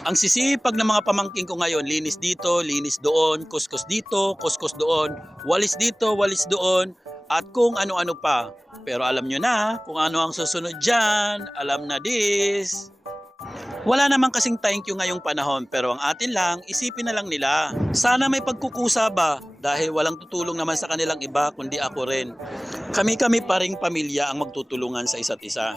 Ang sisipag ng mga pamangkin ko ngayon, linis dito, linis doon, kuskus dito, kuskus doon, walis dito, walis doon, at kung ano-ano pa. Pero alam nyo na kung ano ang susunod dyan, alam na this. Wala naman kasing thank you ngayong panahon pero ang atin lang, isipin na lang nila. Sana may pagkukusa ba dahil walang tutulong naman sa kanilang iba kundi ako rin. Kami-kami pa ring pamilya ang magtutulungan sa isa't isa.